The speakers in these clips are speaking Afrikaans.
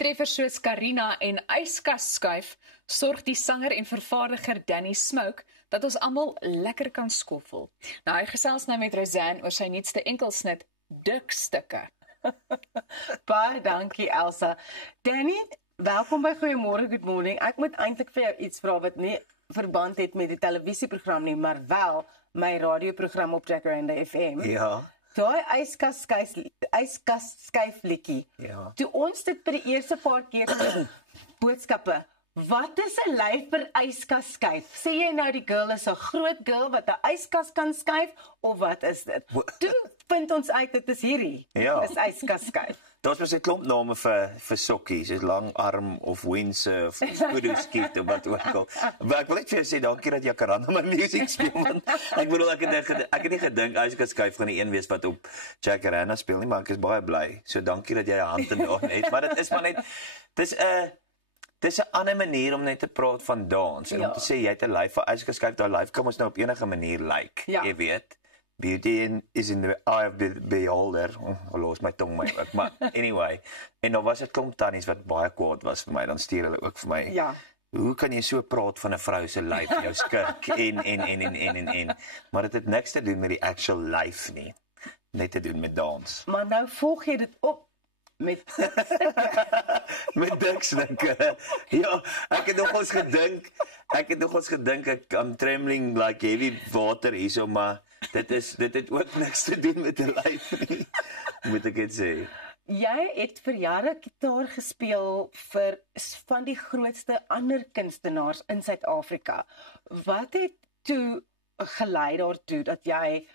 treffers soos Karina en yskas skuif, sorg die sanger en vervaardiger Danny Smoke dat ons almal lekker kan skoffel. Nou, hy gesels nou met Rosanne oor sy nuutste enkelsnit, Dikstukke. Baie dankie, Elsa. Danny, welkom by Goeiemôre, Good Morning. Ek moet eintlik vir jou iets vra wat nie verband het met die televisieprogram nie, maar wel my radioprogram op Jacaranda FM. Ja. Daai yskas skuif liedjie. Ja. Toe ons dit by die eerste paar keer boodskappe, wat is 'n lyfer yskas skuif? Sê jy nou die girl is 'n groot girl wat 'n yskas kan skuif of wat is dit? Toe vind ons uit dit is hierdie. Ja. Is yskas skuif. Daar's mos 'n klomp name vir sokkies, soos langarm of windsurf of kuduskiet of wat ook al. Maar ek wil net vir jou sê dankie dat Jacaranda my musiek speel, want ek bedoel ek het nie gedink yskas skuif gaan die een wees wat op Jacaranda speel nie, maar ek is baie bly. So dankie dat jy 'n hand in daar het. Maar dit is maar net dis 'n ander manier om net te praat van dans en om te sê jy het 'n lyf vir yskas skuif, daai lyf kan ons nou op enige manier lyk, jy weet. Beauty is in the eye of the beholder. Los my tong my ook. Maar anyway, en dan was dit klomp tannies wat baie kwaad was vir my, dan stuur hulle ook vir my. Ja. Hoe kan jy so praat van 'n vrou se lyf, jou skirk en. Maar dit het niks te doen met die actual lyf nie. Net te doen met dans. Maar nou volg jy dit op met met dikstukke. Ja, ek het nog eens gedink I'm trembling like heavy water hierso, maar dit het ook niks te doen met 'n lyf nie, moet ek dit sê. Jy het vir jare gitaar gespeel vir van die grootste ander kunstenaars in Suid-Afrika. Wat het toe gelei daartoe dat jy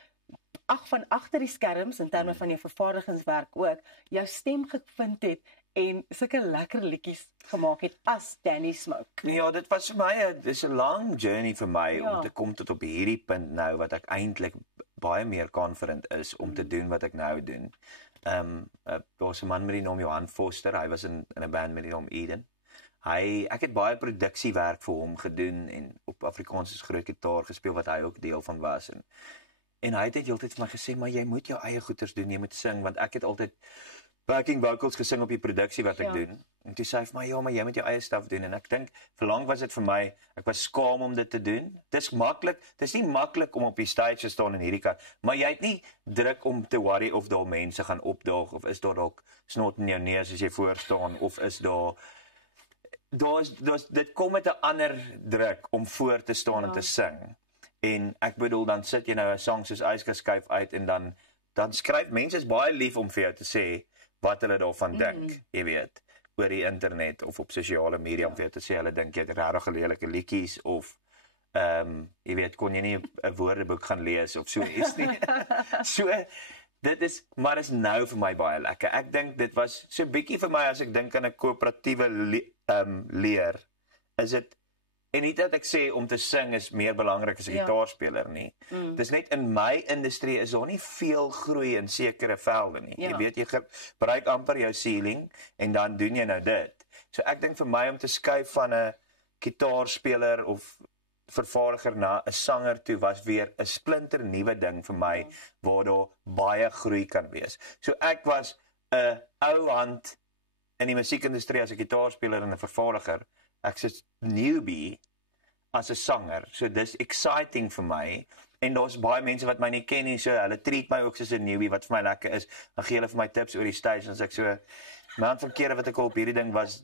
van agter die skerms in terme van jou vervaardigingswerk ook jou stem gevind het en sulke lekker liedjies gemaak het as Danny Smoke? Ja, dit was vir my dis 'n lang journey vir my om te kom tot op hierdie punt nou wat ek eintlik baie meer confident is om te doen wat ek nou doen. Daar's 'n man met die naam Johan Foster, hy was in 'n band met die naam Eden. Ek het baie produksiewerk vir hom gedoen en op Afrikaans groot gitaar gespeel wat hy ook deel van was en hy het heeltyd vir my gesê, maar jy moet jou eie goeters doen, jy moet sing, want ek het altyd backing vocals gesing op die produksie wat ek doen. En toe sê hy vir my, ja, maar jy moet jou eie stuff doen. En ek dink, verlang was dit vir my, ek was skaam om dit te doen. Dis nie maklik om op die stage te staan in hierdie kant, maar jy het nie druk om te worry of daar mense gaan opdaag, of is daar dalk snot in jou neus as jy voor staan, of is dit kom met 'n ander druk om voor te staan en te sing. En ek bedoel, dan sit jy nou 'n sang soos yskas skuif uit en dan skryf mense is baie lief om vir jou te sê wat hulle daarvan dink, jy weet, oor die internet of op sosiale media om vir jou te sê hulle dink jy het regtig lelike liedjies of jy weet, kon jy nie 'n woordeboek gaan lees of so iets nie. So dit is nou vir my baie lekker. Ek dink dit was so bietjie vir my as ek dink aan 'n koöperatiewe leer. Is dit en nie dat ek sê om te sing is meer belangrik as 'n gitaarspeler nie. Dis net in my industrie is daar nie veel groei in sekere velde nie. Jy weet, jy bereik amper jou ceiling en dan doen jy nou dit. So ek dink vir my om te skuif van 'n gitaarspeler of vervaardiger na 'n sanger toe was weer 'n splinter nuwe ding vir my waar daar baie groei kan wees. So ek was 'n ou hand in die musiekindustrie as 'n gitaarspeler en 'n vervaardiger. Ek's 'n newbie as 'n sanger. So dis exciting vir my. En daar's baie mense wat my nie ken nie, so hulle treat my ook soos 'n newbie wat vir my lekker is. Dan gee hulle vir my tips oor die stage en as ek so maand van kere wat ek al op hierdie ding was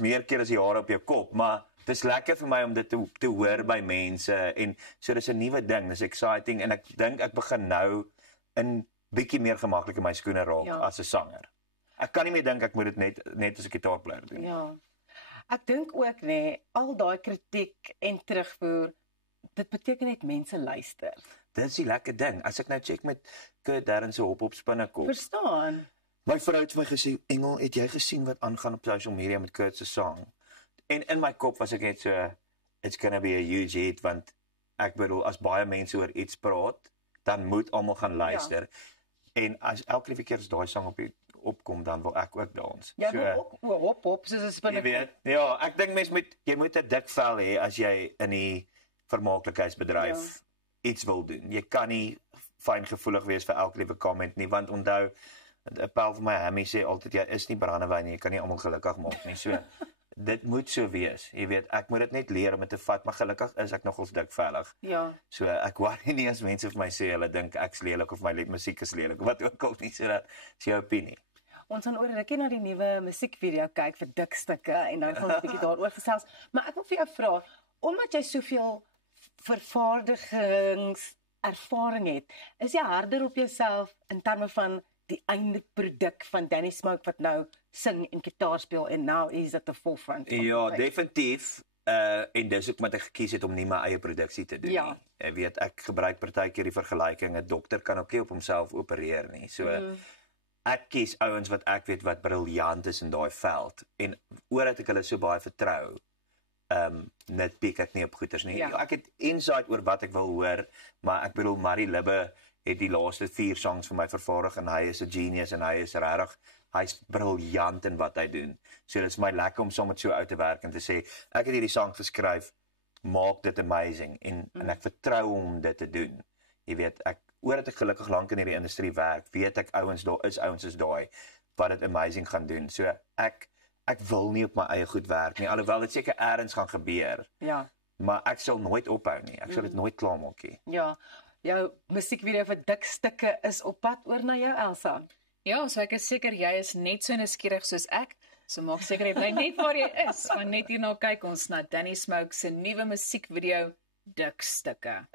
meer keer as die hare op jou kop, maar dis lekker vir my om dit te hoor by mense en so dis 'n nuwe ding, dis exciting en ek dink ek begin nou in bietjie meer gemaklik in my skoene raak as 'n sanger. Ek kan nie meer dink ek moet dit net as 'n gitaarspeler doen. Ja. Ek dink ook al daai kritiek en terugvoer, dit beteken net mense luister. Dit is die lekker ding. As ek nou check met Kurt Darren se hop spinnekop. Verstaan? My vrou het vir my gesê, "Engel, het jy gesien wat aangaan op social media met Kurt se song?" En in my kop was ek net so, it's gonna be a huge hit, want ek bedoel as baie mense oor iets praat, dan moet almal gaan luister. En as elke keer as daai sang opkom, dan wil ek ook dans. Jy wil ook hop soos 'n spinnekop. Ja, ek dink jy moet 'n dik vel hê as jy in die vermaaklikheidsbedryf iets wil doen. Jy kan nie fyngevoelig wees vir elke liewe comment nie, want onthou, 'n pel van my Hammy sê altyd jy is nie brandewyn nie, jy kan nie almal gelukkig maak nie. So dit moet so wees. Jy weet, ek moet dit net leer om dit te vat, maar gelukkig is ek nogals dikvellig. Ja. So ek worry nie as mense vir my sê hulle dink ek's lelik of my musiek is lelik of wat ook al nie, so dat is jou opinie. Ons gaan oor 'n rukkie na die nuwe musiekvideo kyk vir Dikstukke en dan gaan ons 'n bietjie daaroor gesels. Maar ek wil vir jou vra, omdat jy soveel vervaardigingservaring het, is jy harder op jouself in terme van die eindproduk van Danny Smoke wat nou sing en gitaar speel en now is at the forefront. Ja, definitief. En dis ook wat ek gekies het om nie my eie produksie te doen nie. Ek weet ek gebruik partykeer die vergelyking 'n dokter kan ook nie op homself opereer nie. So ek kies ouens wat ek weet wat briljant is in daai veld en omdat ek hulle so baie vertrou, net piek ek nie op goeters nie. Ek het insight oor wat ek wil hoor, maar ek bedoel Marie Libbe het die laaste 4 songs vir my vervaardig en hy is 'n genius en hy is regtig hy's briljant in wat hy doen. So dit is my lekker om saam met so uit te werk en te sê ek het hierdie sang geskryf, maak dit amazing en ek vertrou hom om dit te doen. Jy weet, omdat ek gelukkig lank in hierdie industrie werk, weet ek ouens is daai wat dit amazing gaan doen. So ek wil nie op my eie goed werk nie, alhoewel dit seker eers gaan gebeur. Ja. Maar ek sal nooit ophou nie. Ek sal dit nooit klaar maak nie. Ja. Jou musiekvideo vir Dikstukke is op pad oor na jou, Elsa. Ja, so ek is seker jy is net so nuuskierig soos ek. So maak seker jy bly net waar jy is, want net hierna kyk ons na Danny Smoke se nuwe musiekvideo Dikstukke.